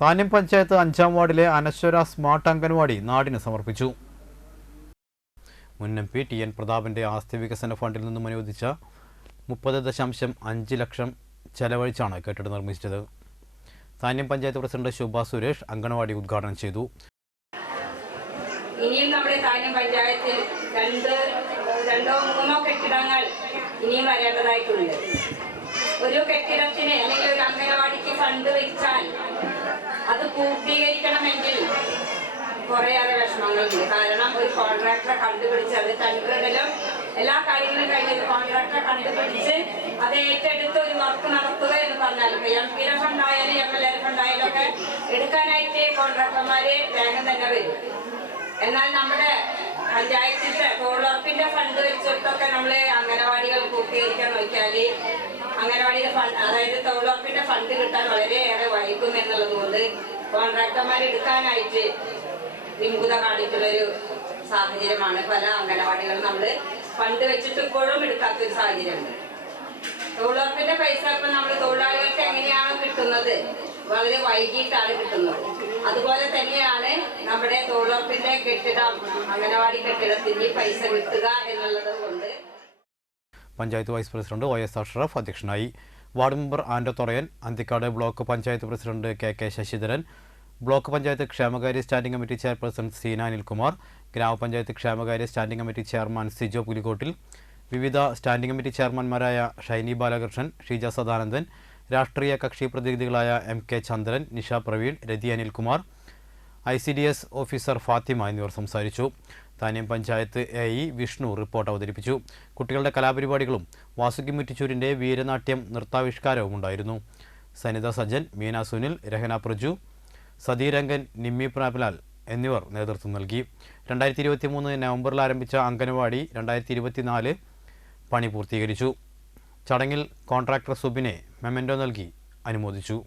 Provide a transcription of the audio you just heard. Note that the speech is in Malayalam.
താന്യം പഞ്ചായത്ത് അഞ്ചാം വാർഡിലെ അനശ്വര സ്മാർട്ട് അംഗൻവാടി നാടിന് സമർപ്പിച്ചു. മുൻ എം പി ടി എൻ പ്രതാപന്റെ ആസ്തി വികസന ഫണ്ടിൽ നിന്നും അനുവദിച്ച മുപ്പത് ദശാംശം അഞ്ച് ലക്ഷം ചെലവഴിച്ചാണ് കെട്ടിടം നിർമ്മിച്ചത്. താന്യം പഞ്ചായത്ത് പ്രസിഡന്റ് ശുഭ സുരേഷ് അംഗൻവാടി ഉദ്ഘാടനം ചെയ്തു. ഇനിയും നമ്മുടെ താന്യം പഞ്ചായത്തിൽ രണ്ട് രണ്ടോ മൂന്നോ കെട്ടിടങ്ങൾ ഇനിയും വരേണ്ടതായിട്ടുണ്ട്. ഒരു കെട്ടിടത്തിന് അല്ലെങ്കിൽ ഒരു അംഗനവാടിക്ക് ഫണ്ട് വെച്ചാൽ അത് പൂർത്തീകരിക്കണമെങ്കിൽ കുറേയേറെ വിഷമങ്ങളുണ്ട്. കാരണം ഒരു കോൺട്രാക്ടറെ കണ്ടുപിടിച്ച് അത് ടെൻഡറിടലും എല്ലാ കാര്യങ്ങളും കഴിഞ്ഞ് ഒരു കോൺട്രാക്ടറെ കണ്ടുപിടിച്ച് അത് ഏറ്റെടുത്ത് ഒരു വർക്ക് നടത്തുക എന്ന് പറഞ്ഞാൽ എം എം പിയുടെ ഫണ്ടായാലും എം എൽ എ ഫണ്ടായാലും ഒക്കെ എടുക്കാനായിട്ട് കോൺട്രാക്ടർമാര് വേഗം തന്നെ വരും. എന്നാൽ നമ്മുടെ പഞ്ചായത്തിന്റെ തൊഴിലുറപ്പിന്റെ ഫണ്ട് വെച്ചിട്ടൊക്കെ നമ്മൾ അംഗനവാടികൾ പൂർത്തീകരിക്കാൻ നോക്കിയാൽ അംഗനവാടിയുടെ ഫണ്ട് അതായത് തൊഴിലുറപ്പിന്റെ ഫണ്ട് കിട്ടാൻ വളരെയേറെ വൈകും എന്നുള്ളത് കൊണ്ട് കോൺട്രാക്ടർമാർ എടുക്കാനായിട്ട് വിമുഖത കാണിക്കുന്നൊരു സാഹചര്യമാണ്. പല അംഗനവാടികളും നമ്മൾ ഫണ്ട് വെച്ചിട്ട് ഇപ്പോഴും എടുക്കാത്തൊരു സാഹചര്യമുണ്ട്. തൊഴിലുറപ്പിന്റെ പൈസ ഇപ്പൊ നമ്മൾ തൊഴിലാളികൾക്ക് എങ്ങനെയാണ് കിട്ടുന്നത്? വളരെ വൈകിട്ടാണ് കിട്ടുന്നത്. അതുപോലെ തന്നെയാണ് നമ്മുടെ തൊഴിലുറപ്പിന്റെ കെട്ടിടം അംഗനവാടി കെട്ടിടത്തിന് പൈസ കിട്ടുക എന്നുള്ളത് കൊണ്ട് panchayat vice president O S Ashraf അധ്യക്ഷനായി ward member Anto Thorayan Anthikad block panchayat president K K Sasidharan block panchayat ക്ഷേമകാര്യ standing committee chairperson Seena Anilkumar gramapanchayat ക്ഷേമകാര്യ standing committee chairman Sijo Pulikottil വിവിധ സ്റ്റാൻഡിംഗ് കമ്മിറ്റി ചെയർമാൻമാരായ ഷൈനി ബാലകൃഷ്ണൻ ഷീജ സദാനന്ദൻ രാഷ്ട്രീയ കക്ഷി പ്രതിനിധികളായ M K Chandran Nisha Praveen Rathi Anilkumar I C D S officer Fathima എന്നിവർ സംസാരിച്ചു. Thanniyam panchayat A E Vishnu report അവതരിപ്പിച്ചു. കുട്ടികളുടെ കലാപരിപാടികളും വാസുകി മുറ്റിച്ചൂരിന്റെ വീരനാട്യം നൃത്താവിഷ്കാരവും ഉണ്ടായിരുന്നു. സനിത സജ്ജൻ മീന സുനിൽ രഹന പ്രജു സതീരംഗൻ നിമ്മി പ്രാപ്ലാൽ എന്നിവർ നേതൃത്വം നൽകി. രണ്ടായിരത്തി ഇരുപത്തി മൂന്ന് നവംബറിൽ ആരംഭിച്ച അംഗനവാടി രണ്ടായിരത്തി ഇരുപത്തിനാല് പണി പൂർത്തീകരിച്ചു. ചടങ്ങിൽ കോൺട്രാക്ടർ സുബിനെ മെമന്റോ നൽകി അനുമോദിച്ചു.